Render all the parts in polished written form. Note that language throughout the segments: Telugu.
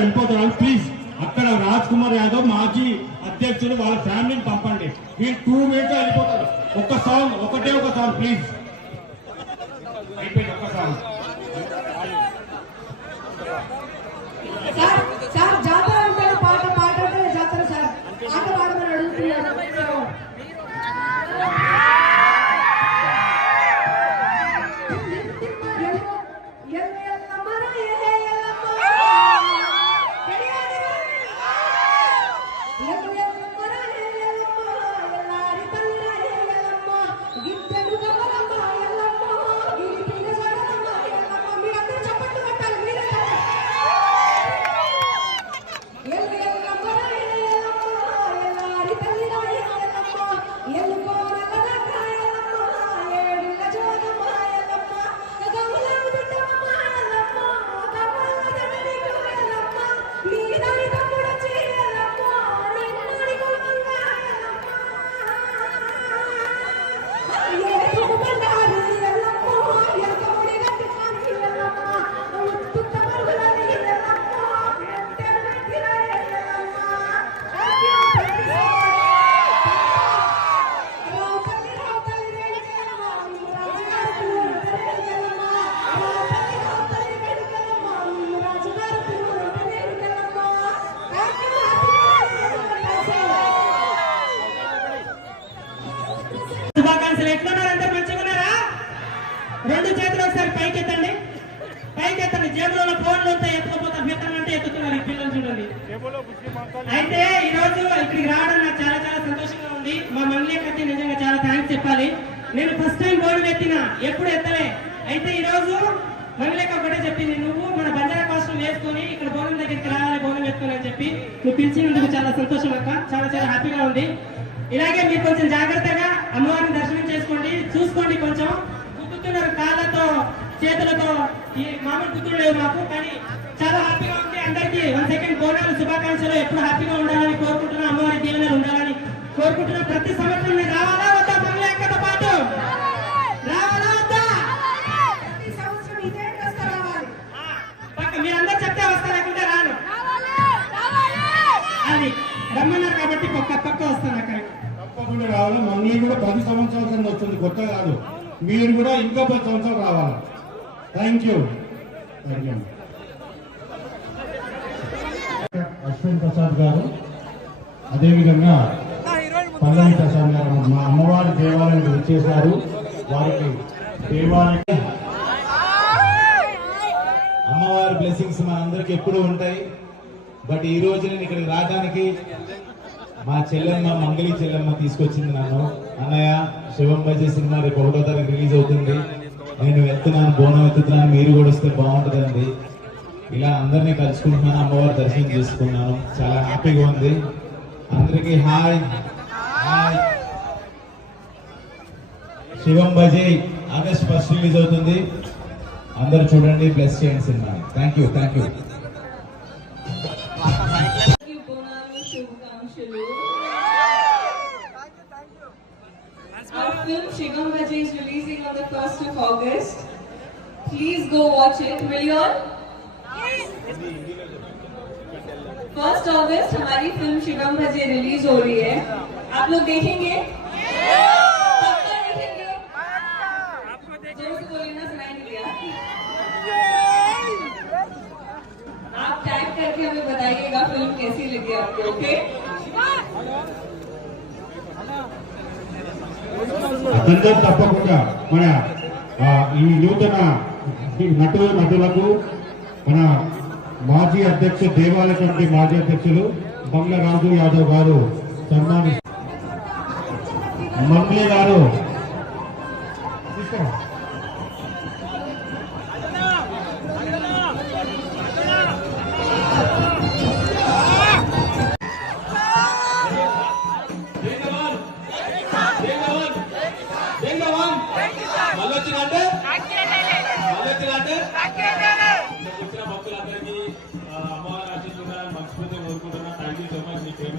వెళ్ళిపోతున్నారు. ప్లీజ్ అక్కడ రాజ్ కుమార్ యాదవ్ మాజీ అధ్యక్షుడు వాళ్ళ ఫ్యామిలీని పంపండి. వీళ్ళు 2 minutes వెళ్ళిపోతారు. ఒక సాంగ్ ప్లీజ్. అయిపోయింది ఒక సాంగ్. సార్ జాతర అంటే పాట అంటే జాతర సార్ పాట పాడమని అడుగుతున్నారు. రెండు చేతులు ఒకసారి పైకెత్తండి. జేబులో ఫోన్లు అంతా ఎత్తుకోపోతా ఎత్తుతున్నారు ఈ పిల్లలు చూడండి. అయితే ఈ రోజు ఇక్కడికి రావడం నాకు చాలా చాలా సంతోషంగా ఉంది. మా మంగళకత్తి నిజంగా చాలా థ్యాంక్స్ చెప్పాలి. నేను ఫస్ట్ టైం బోర్డు ఎత్తినా, ఎప్పుడు ఎత్తలే. అయితే ఈ రోజు మంగళక ఒకటే చెప్పింది, నువ్వు మన బంజారా కాస్ట్యూమ్ వేసుకొని ఇక్కడ బోనం దగ్గరికి రావాలి, బోనం వేసుకొని అని చెప్పి నువ్వు పిలిచినందుకు చాలా సంతోషం అక్క. చాలా చాలా హ్యాపీగా ఉంది. ఇలాగే మీరు కొంచెం జాగ్రత్తగా అమ్మవారిని దర్శనం చేసుకోండి, చూసుకోండి. కొంచెం గుర్తున్నారు కాళ్ళతో చేతులతో, ఈ మామూలు గుర్తులు లేవు మాకు, కానీ చాలా హ్యాపీగా ఉంది. అందరికీ 1 సెకండ్ బోనాలు శుభాకాంక్షలు. ఎప్పుడు హ్యాపీగా ఉండాలని కోరుకుంటున్నా, అమ్మవారి దీవెనలు ఉండాలని కోరుకుంటున్నా. ప్రతి సంవత్సరం నేను రావాలా వద్దా? మంగళక్కతో పాటు రావాలా వద్దా? మీరందరూ చెప్తే వస్తా, లేకుంటే రాను. అది రమ్మన్నారు కాబట్టి పక్క వస్తాను. అక్కడ తప్పకుండా రావాలి. మంగళి కూడా 10 సంవత్సరాల కింద వస్తుంది, కొత్త కాదు. మీరు కూడా ఇంకా 10 సంవత్సరాలు రావాలి. Thank you. అశ్విన్ ప్రసాద్ గారు, అదేవిధంగా పల్లవి ప్రసాద్ గారు మా అమ్మవారి దేవాలయానికి వచ్చేసారు. వారికి దేవాలయం అమ్మవారి బ్లెస్సింగ్స్ మా అందరికి ఎప్పుడు ఉంటాయి. బట్ ఈ రోజు నేను ఇక్కడికి రావడానికి మా చెల్లెమ్మ, మంగళి చెల్లెమ్మ తీసుకొచ్చింది నన్ను. అన్నయ్య, శివం బజే సినిమా రేపు 1వ తారీఖు రిలీజ్ అవుతుంది, నేను వెళ్తున్నాను, బోనం ఎత్తుతున్నాను, మీరు కూడా వస్తే బాగుంటుందండి. ఇలా అందరినీ కలుసుకుంటున్నాను, అమ్మవారి దర్శనం చేసుకున్నాను, చాలా హ్యాపీగా ఉంది. అందరికీ హాయ్. శివం బజే ఆగస్ట్ 1 రిలీజ్ అవుతుంది, అందరు చూడండి, బ్లెస్ చేయండి cinema. Thank you. Our film Shigam Bhaji is releasing on the 1st of August. Please go watch it. Will you all? Yes. 1st August हमारी फिल्म शिगम भजे रिलीज हो रही है. आप लोग देखेंगे? पक्का देखेंगे? जोर से बोलिए ना, सुनाई नहीं दिया. आप टैग करके हमें बताइएगा फिल्म कैसी लगी आपको. ओके? అందరూ తప్పకుండా మన ఈ నూతన నటులకు మన మాజీ అధ్యక్షుడు, దేవాలయ కమిటీ మాజీ అధ్యక్షులు బంగ్ల రాజు యాదవ్ గారు మంగ్లీ గారు భక్తులందరికీ అమ్మవారి ఆశిస్తున్నారని మనస్ఫూర్తిగా కోరుకుంటున్నా. Thank you so much. మీ ప్రేమ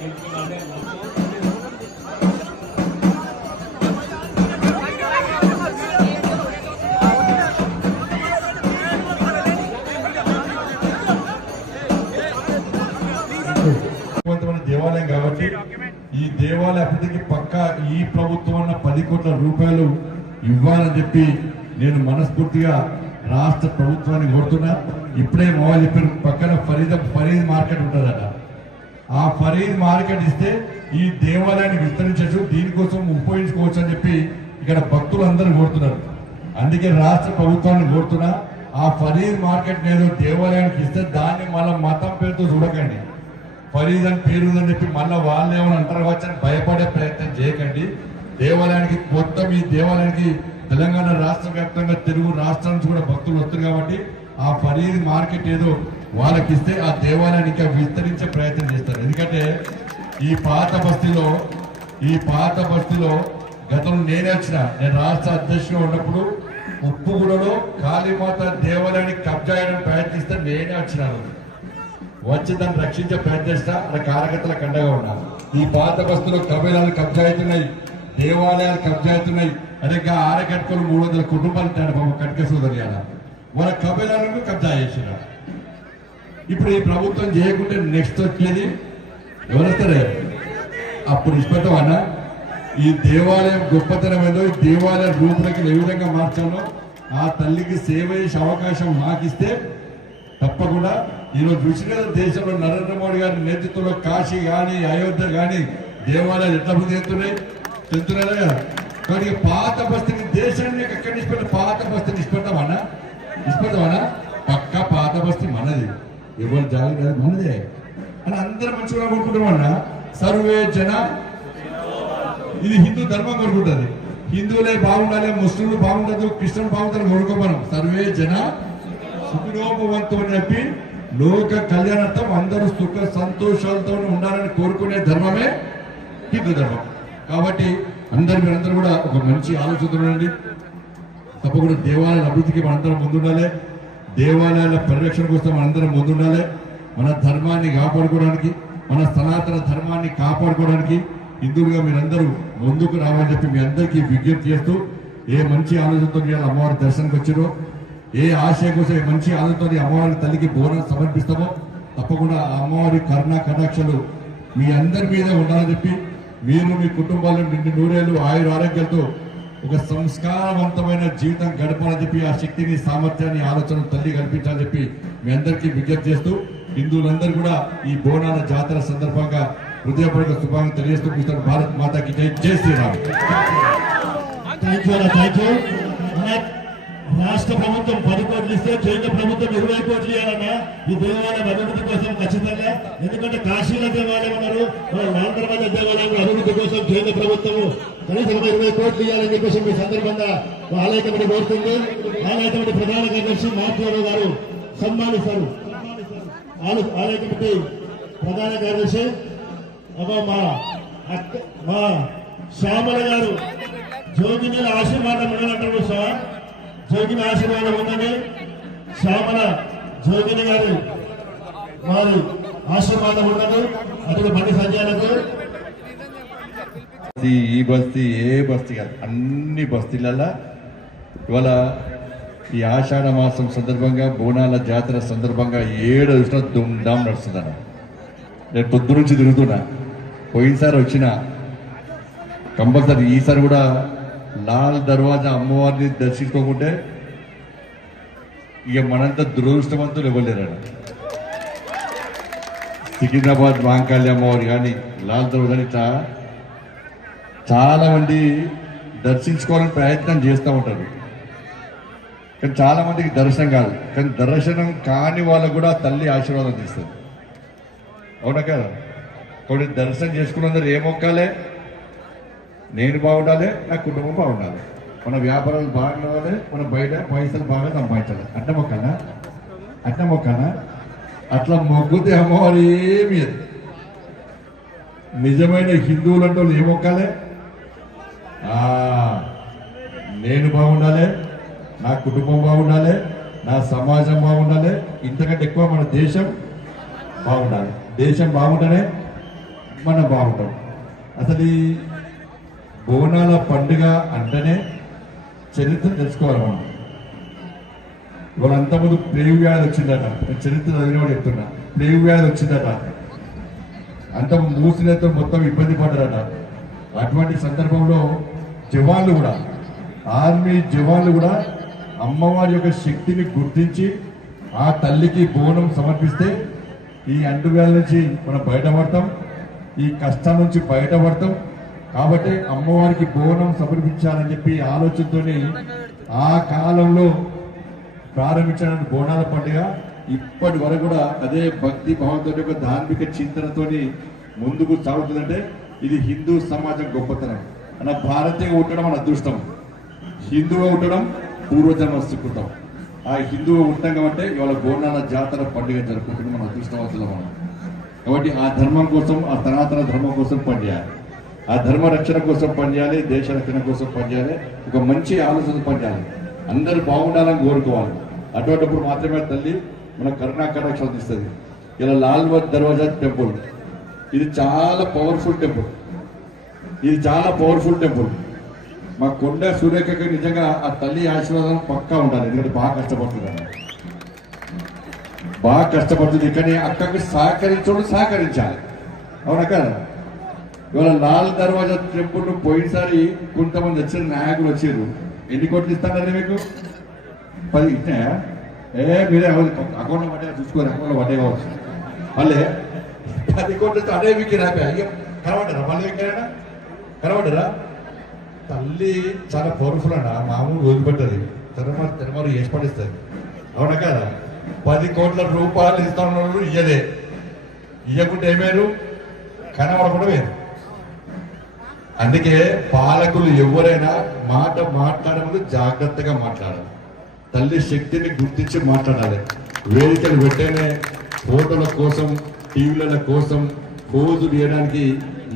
గెలుచుకున్నారంటే కాబట్టి ఈ దేవాలయ అభివృద్ధికి పక్కా ఈ ప్రభుత్వం అన్న 10 కోట్ల రూపాయలు ఇవ్వాలని చెప్పి నేను మనస్ఫూర్తిగా రాష్ట్ర ప్రభుత్వాన్ని కోరుతున్నా. ఇప్పుడే మొబైల్ చెప్పారు, పక్కన ఫరీద్ మార్కెట్ ఉంటుందట. ఆ ఫరీద్ మార్కెట్ ఇస్తే ఈ దేవాలయాన్ని విస్తరించచ్చు, దీనికోసం ఉపయోగించుకోవచ్చు అని చెప్పి ఇక్కడ భక్తులు అందరూ కోరుతున్నారు. అందుకే రాష్ట్ర ప్రభుత్వాన్ని కోరుతున్నా, ఆ ఫరీద్ మార్కెట్ ఏదో దేవాలయానికి ఇస్తే దాన్ని మళ్ళీ మతం పేరుతో చూడకండి. ఫరీద్ అని పేరు అని చెప్పి మళ్ళీ వాళ్ళు ఏమైనా అంటారు వచ్చని భయపడే ప్రయత్నం చేయకండి. దేవాలయానికి మొత్తం ఈ దేవాలయానికి తెలంగాణ రాష్ట్ర వ్యాప్తంగా తెలుగు రాష్ట్రం నుంచి కూడా భక్తులు వస్తారు కాబట్టి ఆ ఫరీద్ మార్కెట్ ఏదో వాళ్ళకి ఇస్తే ఆ దేవాలయాన్ని ఇంకా విస్తరించే ప్రయత్నం చేస్తారు. ఎందుకంటే ఈ పాత బస్తీలో గతంలో నేనే వచ్చిన, నేను రాష్ట్ర అధ్యక్షుడు ఉన్నప్పుడు ఉప్పుగూడలో కాళీమాత దేవాలయానికి కబ్జా చేయడం ప్రయత్నిస్తే నేనే వచ్చినాను. వచ్చి దాన్ని రక్షించే ప్రయత్నిస్తా అక్కడ కార్యకర్తలకు అండగా ఉన్నాను. ఈ పాత బస్తీలో కబేలాలు కబ్జా అవుతున్నాయి, దేవాలయాలు కబ్జా అవుతున్నాయి. అదే ఆరకట్టుకొని 300 కుటుంబాలు ఉంటాడు బాబు కట్క సోదరియాల, వాళ్ళ కబేలాలను కబ్జా చేసిన. ఇప్పుడు ఈ ప్రభుత్వం చేయకుంటే నెక్స్ట్ వచ్చేది ఎవరు వస్తారే? అప్పుడు ఇష్టం అన్న ఈ దేవాలయం గొప్పతనం ఏదో, ఈ దేవాలయ రూపురేఖలు ఏ విధంగా మార్చాలో ఆ తల్లికి సేవ చేసే అవకాశం మాకిస్తే తప్పకుండా ఈరోజు చూసిన దేశంలో నరేంద్ర మోడీ గారి నేతృత్వంలో కాశీ కానీ అయోధ్య కానీ దేవాలయాలు ఎట్లా అభివృద్ధి చెందుతున్నారా కదా. కానీ పాత బస్తీని దేశాన్ని ఎక్కడ నిష్పెట్ట పాత బస్తీని నిష్పెడతామన్నా పక్కా పాత బస్తీ మనది, ఎవరు జాగ్రత్త మనదే అని అందరూ మంచిగా కొనుక్కుంటామన్నా. సర్వే జన ఇది హిందూ ధర్మం కొనుక్కుంటుంది. హిందువులే బాగుండాలి, ముస్లింలు బాగుండదు, క్రిస్టియన్ బాగుంటుంది కొనుక్కోమనం. సర్వే జన సుఖినోపవంతం అని చెప్పి లోక కళ్యాణార్థం అందరూ సుఖ సంతోషాలతో ఉండాలని కోరుకునే ధర్మమే హిందూ ధర్మం. కాబట్టి మీరందరూ కూడా ఒక మంచి ఆలోచనతో ఉండండి. తప్పకుండా దేవాలయాల అభివృద్ధికి మనందరం ముందుండాలి, దేవాలయాల పరిరక్షణ కోసం మనందరం ముందుండాలి. మన ధర్మాన్ని కాపాడుకోవడానికి, మన సనాతన ధర్మాన్ని కాపాడుకోవడానికి హిందువులుగా మీరందరూ ముందుకు రావాలని చెప్పి మీ అందరికీ విజ్ఞప్తి చేస్తూ, ఏ మంచి ఆలోచనతో అమ్మవారి దర్శనానికి వచ్చారో, ఏ ఆశయం కోసం ఏ మంచి ఆలోచనతో అమ్మవారి తల్లికి బోనం సమర్పిస్తామో తప్పకుండా ఆ అమ్మవారి కరుణా కటాక్షలు మీ అందరి మీద ఉండాలని చెప్పి, మీరు మీ కుటుంబాలు నిండి నూరేళ్లు ఆయుర ఆరోగ్యాలతో ఒక సంస్కారవంతమైన జీవితం గడపాలని చెప్పి ఆ శక్తిని, సామర్థ్యాన్ని, ఆలోచన తల్లి కల్పించాలని చెప్పి మీ అందరికీ విజ్ఞప్తి చేస్తూ, హిందువులందరూ కూడా ఈ బోనాల జాతర సందర్భంగా హృదయపూర్వక శుభాకాంక్షలు తెలియజేస్తూ మిస్టర్ భారత్ మాతాకి జై శ్రీరామ్. రాష్ట్ర ప్రభుత్వం 10 కోట్లు ఇస్తే కేంద్ర ప్రభుత్వం 20 కోట్లు ఇవ్వాలన్నా ఈ దేవాలయం అభివృద్ధి కోసం ఖచ్చితంగా. ఎందుకంటే కాశీల దేవాలయం ఉన్నారు, లాంతర్వాద దేవాలయం అభివృద్ధి కోసం కేంద్ర ప్రభుత్వం కనీసం 20 కోట్లు ఇవ్వాలని చెప్పేసి మీ సందర్భంగా ఆలయ కమిటీ కోరుతుంది. ఆలయ కమిటీ ప్రధాన కార్యదర్శి మాట్లాడు గారు సన్మానిస్తారు. ఆలయ కమిటీ ప్రధాన కార్యదర్శి మా శ్యామల గారు జోగిని ఆశీర్వాదం ఉండాలంటారు సార్. జోగిని ఆశీర్వాదం ఉందని శ్యామల జోగిని గారి వారి ఆశీర్వాదం ఉండదు. అటు బండి సంజయాలకు ఈ బస్తీ ఏ బస్తీ కాదు, అన్ని బస్తీలలో ఇవాళ ఈ ఆషాఢ మాసం సందర్భంగా బోనాల జాతర సందర్భంగా 7 చూసినా దుమ్దాం నడుస్తుందన్న. నేను పొద్దు నుంచి తిరుగుతున్నా, పోయినసారి వచ్చిన కంపల్సరీ ఈసారి కూడా లాల్ దర్వాజా అమ్మవారిని దర్శించుకోకుంటే ఇక మనంతా దురదృష్టవంతులు ఇవ్వలేరన్న. సికింద్రాబాద్ మాంకాళి అమ్మవారు కానీ లాల్ దర్వాజా చాలా మంది దర్శించుకోవాలని ప్రయత్నం చేస్తూ ఉంటారు. కానీ చాలా మందికి దర్శనం కాదు. కానీ దర్శనం కాని వాళ్ళకు కూడా తల్లి ఆశీర్వాదం తీస్తుంది. అవునా కదా? కాబట్టి దర్శనం చేసుకున్నందరూ ఏ మొక్కాలే? నేను బాగుండాలి, నా కుటుంబం బాగుండాలి, మన వ్యాపారాలు బాగుండాలి, మన బయట పైసలు బాగా సంపాదించాలి. అట్ట మొక్కనా అట్లా మొగ్గుతే అమ్మవారు ఏమి నిజమైన హిందువులు అంటే ఏ మొక్కాలే? నేను బాగుండాలి, నా కుటుంబం బాగుండాలి, నా సమాజం బాగుండాలి, ఇంతకంటే ఎక్కువ మన దేశం బాగుండాలి. దేశం బాగుంటేనే మనం బాగుంటాం. అసలు ఈ బోనాల పండుగ అంటేనే చరిత్ర తెలుసుకోవాలి మనం. ఇవాళ అంతకుముందు ప్లేగు వ్యాధి వచ్చిందట, చరిత్ర చదివిన చెప్తున్నా. ప్లేగు వ్యాధి వచ్చిందట, అంత మూసినతో మొత్తం ఇబ్బంది పడ్డారట. అటువంటి సందర్భంలో జవాన్లు కూడా, ఆర్మీ జవాన్లు కూడా అమ్మవారి యొక్క శక్తిని గుర్తించి ఆ తల్లికి బోనం సమర్పిస్తే ఈ అంటువ్యాల నుంచి మనం బయటపడతాం, ఈ కష్టం నుంచి బయటపడతాం. కాబట్టి అమ్మవారికి బోనం సమర్పించాలని చెప్పి ఆలోచనతోనే ఆ కాలంలో ప్రారంభించిన బోనాల పండుగ ఇప్పటి వరకు కూడా అదే భక్తి భావంతో ఒక ధార్మిక చింతనతోని ముందుకు సాగుతుందంటే ఇది హిందూ సమాజం గొప్పతనం. మన భారతీయంగా ఉండడం మన అదృష్టం, హిందువుగా ఉండడం పూర్వజన్మ సుకృతం. ఆ హిందువుగా ఉంటాం కాబట్టి ఇవాళ బోనాల జాతర పండుగ జరుపుకుంటున్నాం, మన అదృష్టవంతులం మనం. కాబట్టి ఆ ధర్మం కోసం, ఆ సనాతన ధర్మం కోసం పనిచేయాలి, ఆ ధర్మ రక్షణ కోసం పనిచేయాలి, దేశ రక్షణ కోసం పనిచేయాలి, ఒక మంచి ఆలోచన పనిచేయాలి, అందరూ బాగుండాలని కోరుకోవాలి. అటువంటిప్పుడు మాత్రమే తల్లి మన కరుణా కటాక్షాలు తీస్తుంది. ఇలా లాల్ దర్వాజా టెంపుల్ ఇది చాలా పవర్ఫుల్ టెంపుల్, ఇది చాలా పవర్ఫుల్ టెంపుల్. మా కొండ సూర్యకకి నిజంగా ఆ తల్లి ఆశీర్వాదం పక్కా ఉండాలి, ఎందుకంటే బాగా కష్టపడుతుంది, బాగా కష్టపడుతుంది. కానీ అక్కడికి సహకరించాలి, అవునా కదా? ఇవాళ లాల్ దర్వాజా టెంపుల్ పోయినసారి కొంతమంది వచ్చిన నాయకులు వచ్చారు. ఎన్ని కోట్లు ఇస్తానండి మీకు? 10 ఇచ్చినాయా? మీరే అకౌంట్లో పడ్డా చూసుకోరు, అకౌంట్లో పడ్డే కావచ్చు. మళ్ళీ 10 కోట్లు ఇస్తే అదే మీకు రాపా కనబడ్డారా? మళ్ళీ ఎక్కడైనా కనబడ్డారా? తల్లి చాలా పవర్ఫుల్ అన్న, మామూలు వదిలిపెట్టది, తెరమారు వేసి పడిస్తుంది, అవునా కదా? 10 కోట్ల రూపాయలు ఇస్తాను ఇయ్యలే, ఇయ్యకుంటే ఏమేరు కనబడకుండా వేరు. అందుకే పాలకులు ఎవరైనా మాట మాట్లాడే ముందు జాగ్రత్తగా మాట్లాడాలి, తల్లి శక్తిని గుర్తించి మాట్లాడాలి. వేదికలు పెట్టేనే ఫోటోల కోసం, టీవీల కోసం, పోజులు ఇవ్వడానికి